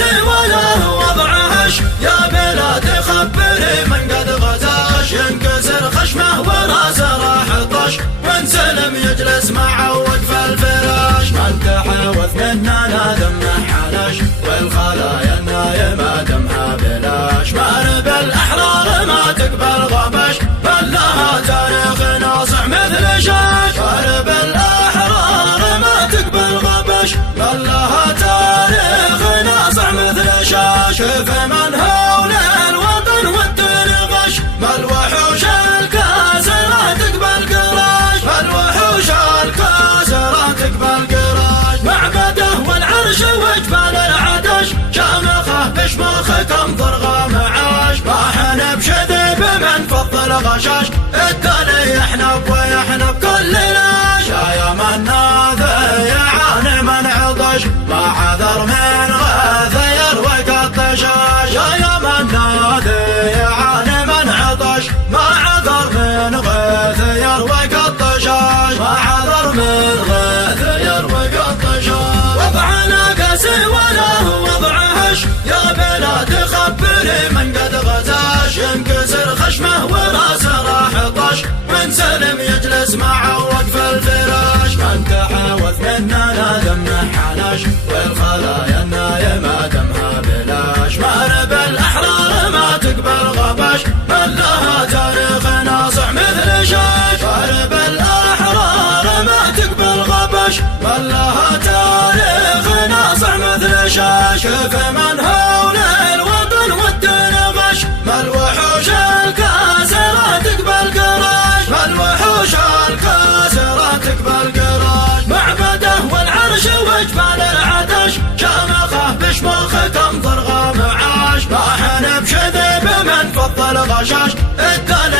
قاسي وله وضعهش، يا بلاد خبري من قد غزاش، ينكسر خشمه وراسه راح طش، وانسلم يجلس معه وقف الفراش، من تحاوث منا نادم حنش، والخلايا النايمة دمها بلاش، مارب الأحرار ما تقبل غبش، بل لها تاريخ ناصع مثل شاش، مارب الأحرار ما تقبل غبش، بل لها تاريخ ناصع مثل شاش، فمن هول الوطن والدين غش، ما الوحوش الكاسرة تقبل قراش، ما الوحوش الكاسرة تقبل قراش، معبده والعرش وجبال العدش، شامخه بشموخه كم ضرغه معاش، طاحن بشذب من فضل غشاش، التالي يحنب ويحنب كل لاش، يا من ذيعان من عطش، ما عذر من غاث يروق الطشاش، يا من ذيعان من عطش، ما عذر من غاث يروق الطشاش، ما عذر من غاث يروق الطشاش، وضعنا قاسي وله وضعهش، يا بلاد خبري من قد غزاش، ينكسر خشمه وراسه راح طش، وانسلم يجلس معه وقف الفراش، من تحاوث منا نادم حنش، والخلايا النايمة دمها بلاش، مارب الأحرار ما تقبل غبش، بل لها تاريخ ناصع مثل شاش، مارب الأحرار ما تقبل غبش، بل لها تاريخ ناصع مثل شاش، فمن هول الوطن والدين غش، ما الوحوش الكاسرة تقبل قراش، ما الوحوش الكاسرة تقبل قراش، معبده والعرش وجبال العدش، شامخه بشموخه كم ضرغه معاش، طاحن بشذب من فضل غشاش، التالي